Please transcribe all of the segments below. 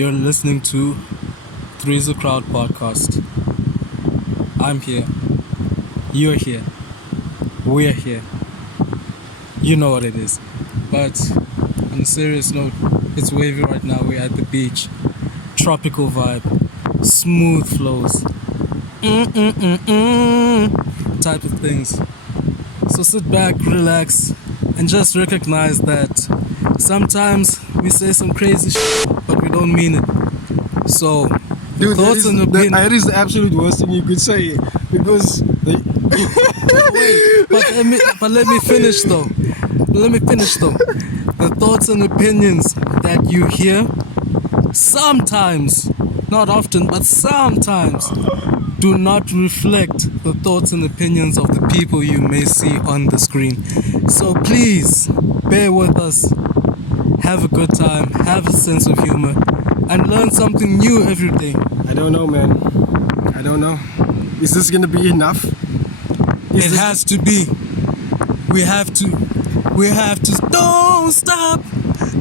You're listening to Three's a Crowd podcast. I'm here. You're here. We're here. You know what it is. But on a serious note, it's wavy right now. We're at the beach. Tropical vibe. Smooth flows. Type of things. So sit back, relax, and just recognize that sometimes we say some crazy shit, but we don't mean it. So, dude, thoughts and opinions. That is the absolute worst thing you could say, because but let me finish though. The thoughts and opinions that you hear sometimes, not often, but sometimes, do not reflect the thoughts and opinions of the people you may see on the screen. So please, bear with us, have a good time, have a sense of humor, and learn something new every day. I don't know, man. I don't know. Is this gonna be enough? It has to be. We have to. Don't stop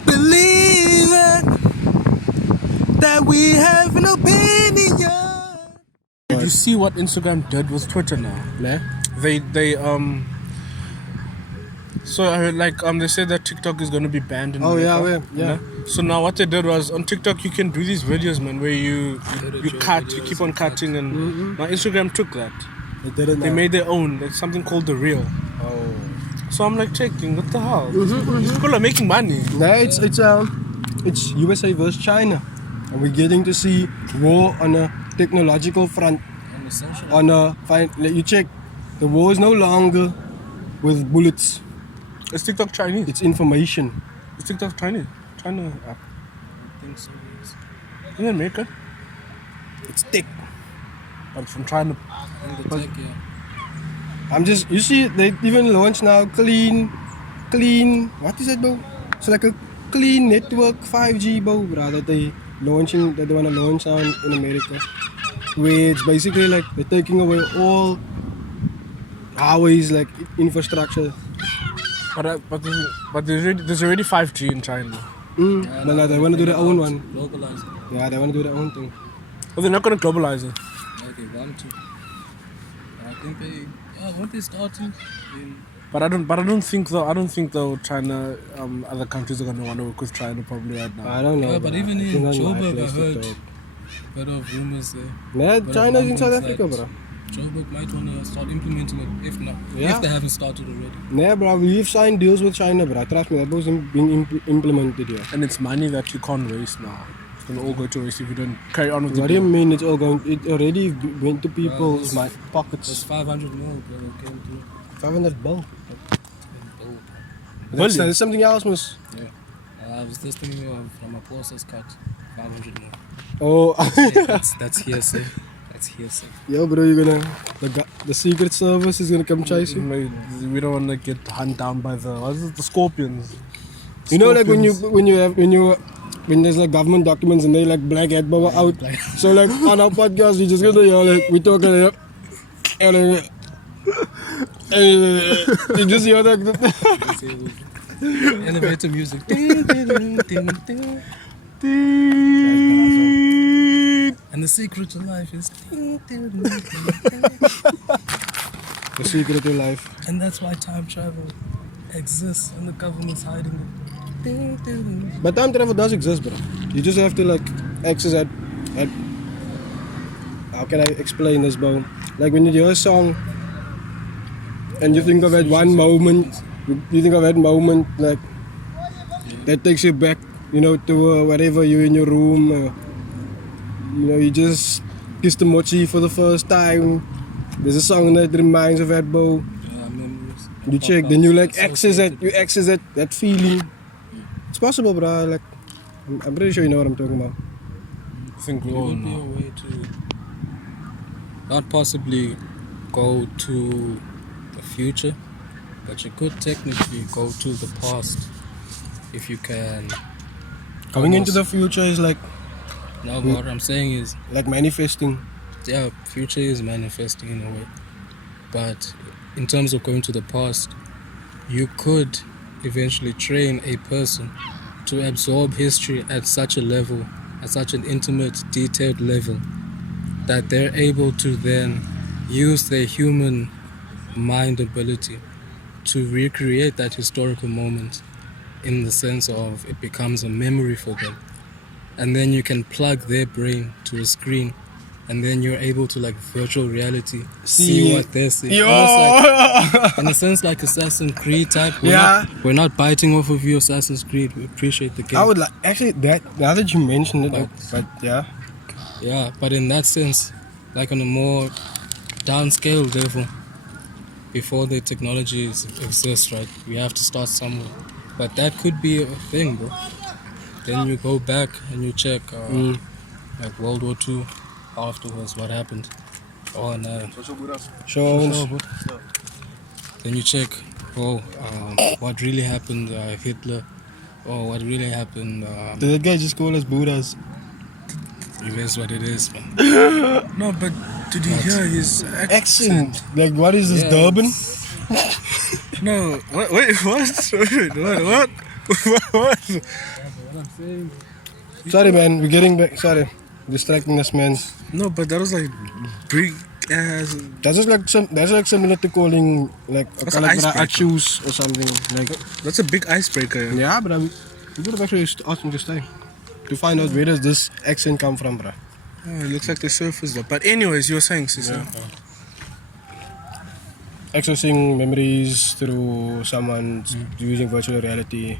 believing that we have an opinion. Did you see what Instagram did with Twitter now? Nah. So I heard they said that TikTok is gonna be banned in Oh America, yeah. you know? So now what they did was, on TikTok you can do these videos, man, where you cut, you keep on cutting, and now Instagram took that. They did it now. They made their own, like something called the Reel. Oh. So I'm like checking, what the hell? These people are making money. Nah, it's USA versus China, and we're getting to see war on a technological front. You check, the war is no longer with bullets. Is TikTok Chinese? It's information. Is TikTok Chinese? China app. I think so, yes. In America? It's thick. But from China. And the tech, yeah. You see, they even launched now clean, what is that, bro? It's like a clean network 5G, bro, that they want to launch now in America. Where it's basically like they're taking away all highways, like infrastructure. But there's already 5G in China. No, they want to do their own one. Globalize it. Yeah, they want to do their own thing. But they're not going to globalize it. Yeah, they want to. I think they... weren't they starting? But I don't think though China, other countries are going to want to work with China probably right now. I don't know. Yeah, but even in Joburg, I heard a bit of rumors there. Nah, China's in South Africa, bro. Joburg might want to start implementing it, if they haven't started already. Nah, bro, we've signed deals with China, bro. Trust me, that was being implemented here. And it's money that you can't waste now. It's going to all go to waste if you don't carry on with it. What do you mean it's all going? It already went to people's pockets. There's 500 mil that came through. 500 bill. Billion? That's something else, Mus. Yeah. I was listening from a process cut. 500 mil. Oh. Yeah, that's hearsay. That's hearsay. Yo, bro, the Secret Service is gonna come chase you. We don't want to get hunted down by the scorpions. You know, like when there's like government documents and they like black hat bubble out. So like on our podcast, we just gonna we talking like, and you just hear that. Elevator music. Ding, ding, ding, ding, The and the secret to life is ding, ding, ding, ding. The secret to life. And that's why time travel exists and the government's hiding it. Ding, ding, ding. But time travel does exist, bro. You just have to like access at how can I explain this, bro? Like when you hear a song and you think of that one moment, like that takes you back, to wherever you're in your room. You just kiss the mochi for the first time. There's a song that reminds of that, bro. Memories. You check, then you like access that feeling. It's possible, bro. Like I'm pretty sure you know what I'm talking about. I think we It all would be a know. way to not possibly go to the future, but you could technically go to the past if you can. Going into the future is like No, but what I'm saying is, like manifesting. yeah, future is manifesting in a way. But in terms of going to the past, you could eventually train a person to absorb history at such a level at such an intimate, detailed level that they're able to then use their human mind ability to recreate that historical moment in the sense of it becomes a memory for them. And then you can plug their brain to a screen and then you're able to like virtual reality see what they're seeing. Almost like, in a sense like Assassin's Creed type. We're not biting off of you, Assassin's Creed. We appreciate the game. I would like actually that now that you mentioned it, but yeah. Yeah, but in that sense, like on a more downscale level, before the technology exists, right? We have to start somewhere. But that could be a thing, bro. Then you go back and you check like World War II afterwards, what happened. Oh no. Sure. Then you check, what really happened, Hitler. Oh, what really happened. Did that guy just call us Buddhas? It is what it is, man. No, but did you hear his Accent. Like, what is this, Durban? No, wait, what? What? What? What I'm saying. Sorry, man. We're getting back. Sorry. Distracting us, man. No, but that was like big ass. That's like similar to calling like a That's an color icebreaker. shoes or something. Like, That's a big icebreaker. yeah, but we would have actually asked him to stay to find out where does this accent come from, bro. Oh, it looks like the surface though. But anyways, you were saying, Sisa. Accessing memories through someone using virtual reality,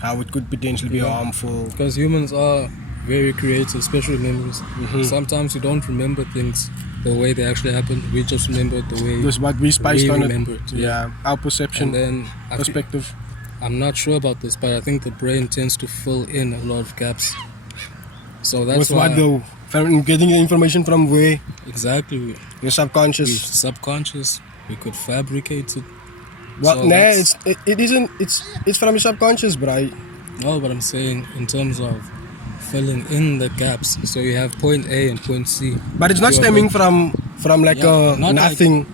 how it could potentially be harmful. Because humans are very creative, especially memories. Sometimes we don't remember things the way they actually happened. We just remember it the way Just what we spiced we on remember it. it. Yeah, our perception, And then perspective. I'm not sure about this, but I think the brain tends to fill in a lot of gaps. So that's With why. what though? From getting the information from where? Exactly. Your subconscious. We subconscious. We could fabricate it. Well, So nah, that's- it isn't. It's from your subconscious, bro. No, but I'm saying in terms of filling in the gaps. So you have point A and point C. But it's not You are stemming both- from like Yeah, not like- nothing.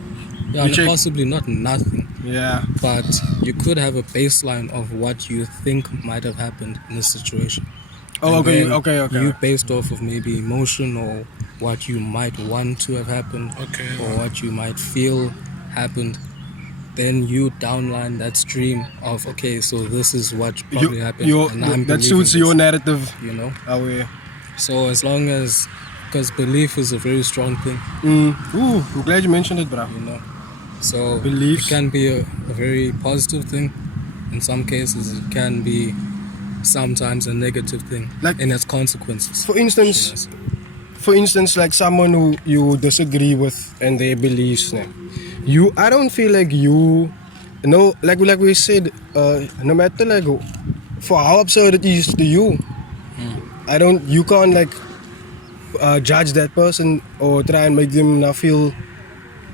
Yeah, You check- possibly not nothing. Yeah. But you could have a baseline of what you think might have happened in this situation. Oh, And okay, then okay. You based off of maybe emotion or what you might want to have happened, Okay. or what you might feel happened. Then you downline that stream of okay, so this is what probably happened, and I'm that believing suits your this, narrative. you know. Oh yeah. So as long as, because belief is a very strong thing, Ooh, I'm glad you mentioned it, bro. you know. So Beliefs. it can be a very positive thing. In some cases, it can be sometimes a negative thing, Like- in its consequences. For instance, like someone who you disagree with and their beliefs, né? I don't feel like like we said, no matter like for how absurd it is to you, you can't like judge that person or try and make them not feel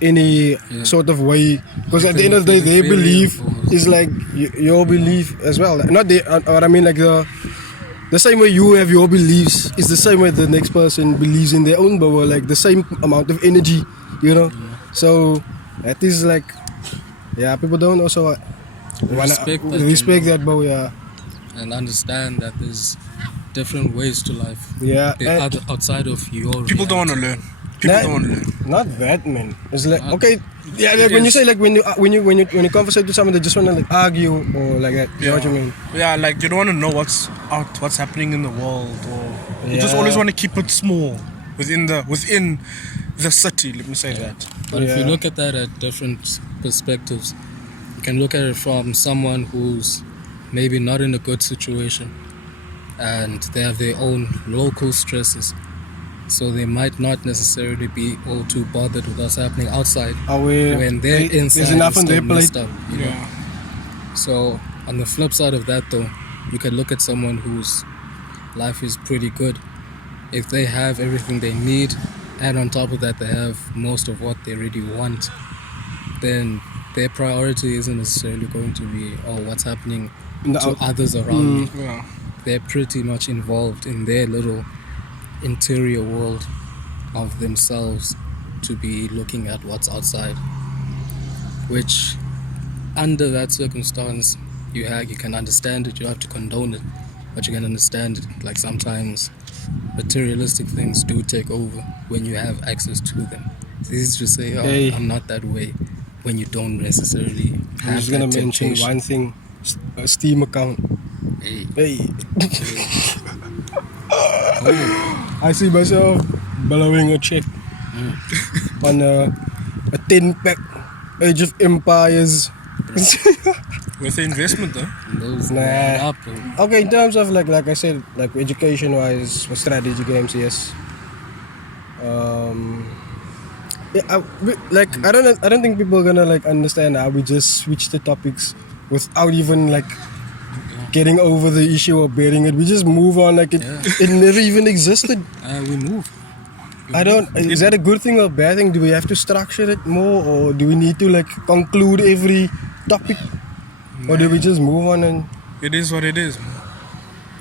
any sort of way, because at the end of the day their belief is like your belief as well. Not the or I mean like the same way you have your beliefs is the same way the next person believes in their own power, like the same amount of energy, you know. So that is like, yeah, people don't also respect that, but yeah. And understand that there's different ways to life. Yeah, Outside of your People don't want to learn. People Nah, don't want to learn. Not that, man. It's like okay, yeah, like It when you is. say like when you conversate with someone, they just wanna like argue or like that. You know what I mean? Yeah, like you don't want to know what's happening in the world, or you just Yeah. always want to keep it small within the city. Let me say that. But if you Yeah. look at that at different perspectives, you can look at it from someone who's maybe not in a good situation and they have their own local stresses. So they might not necessarily be all too bothered with what's happening outside when they're inside. there's enough is on their still plate. messed up, you know? So on the flip side of that though, you can look at someone whose life is pretty good. If they have everything they need, and on top of that they have most of what they really want, then their priority isn't necessarily going to be what's happening to others around me. Yeah. They're pretty much involved in their little interior world of themselves to be looking at what's outside, which under that circumstance you can understand it. You don't have to condone it, but you can understand it. Like sometimes materialistic things do take over when you have access to them. It's easy to say, oh, Hey. I'm not that way, when you don't necessarily I'm have just gonna that mention temptation. one thing: a Steam account. Hey. Hey. I see myself blowing a check on a 10-pack Age of Empires. With the investment though. Those Nah. add up, bro. Okay, in terms of like I said, like education-wise, for strategy games, yes. Yeah, I don't think people are gonna like understand how we just switch the topics without even like getting over the issue or bearing it. We just move on like it never even existed. We move. I don't. Is that a good thing or a bad thing? Do we have to structure it more, or do we need to like conclude every topic, or do we just move on and It is what it is.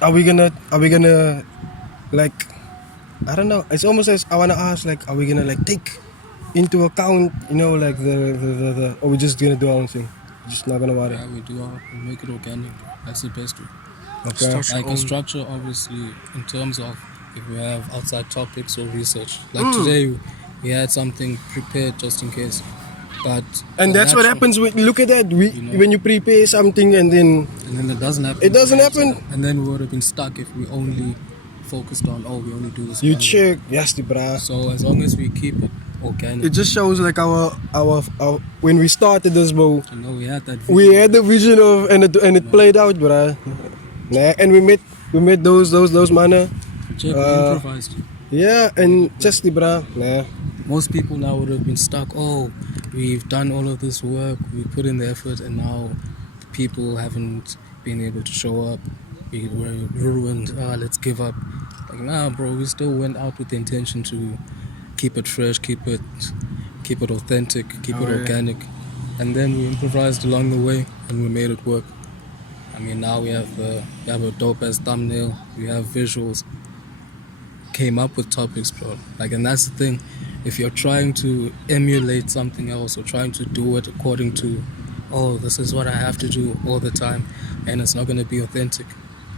are we gonna like I don't know. It's almost as I wanna ask like, are we gonna like take into account, you know, like the or we just gonna do our own thing? Just not gonna worry. Yeah, we make it organic. That's the best way. Okay. Start your Like a own. structure, obviously, in terms of if we have outside topics or research. Like today, we had something prepared just in case. But And the that's what natural- happens. Look at that. You know. When you prepare something and then And then it doesn't happen. It doesn't happen. And then we would have been stuck if we only focused on, we only do this. you one way. check, yes, the bra. So as long as we keep it organic, It just shows like our when we started this, bro. you know, we had that vision. We had the vision of and it played out, bruh. Nah, and we met those manner. Check, we improvised. Yeah, and just the bruh. Nah. Most people now would have been stuck. We've done all of this work, we put in the effort, and now people haven't been able to show up. We were ruined. Let's give up. Like, nah, bro. We still went out with the intention to keep it fresh, keep it authentic, keep it yeah. organic, and then we improvised along the way, and we made it work. I mean, now we have a dope ass thumbnail. We have visuals. Came up with topics, bro. Like, and that's the thing. If you're trying to emulate something else or trying to do it according to, this is what I have to do all the time, and it's not going to be authentic,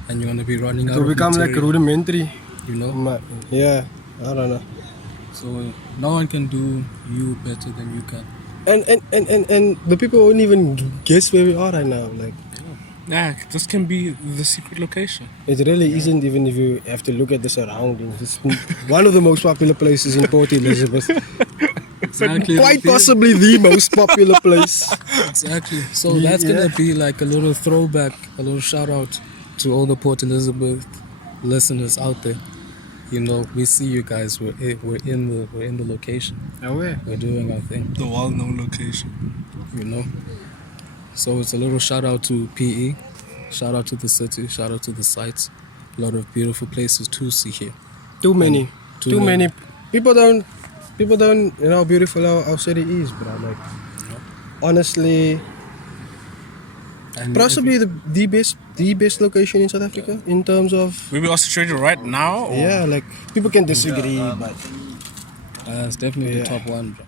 and you're going to be running out To of become like material, rudimentary. you know. Yeah, I don't know. So no one can do you better than you can. And the people won't even guess where we are right now. Like Yeah, this can be the secret location. it really isn't, even if you have to look at the surroundings. It's one of the most popular places in Port Elizabeth. Exactly. Quite possibly the most popular place. Exactly. So that's gonna be like a little throwback, a little shout out to all the Port Elizabeth listeners out there. You know, we see you guys. We're in the location. Oh yeah. We're doing our thing. The well-known location. You know. So it's a little shout out to PE, shout out to the city, shout out to the sites. A lot of beautiful places to see here. Too many. Too Too many. many. People don't you know how beautiful our city is, bro. Like honestly, And possibly the best location in South Africa in terms of We be also traded right now. Or? yeah, like people can disagree, but it's definitely Yeah. the top one, bro.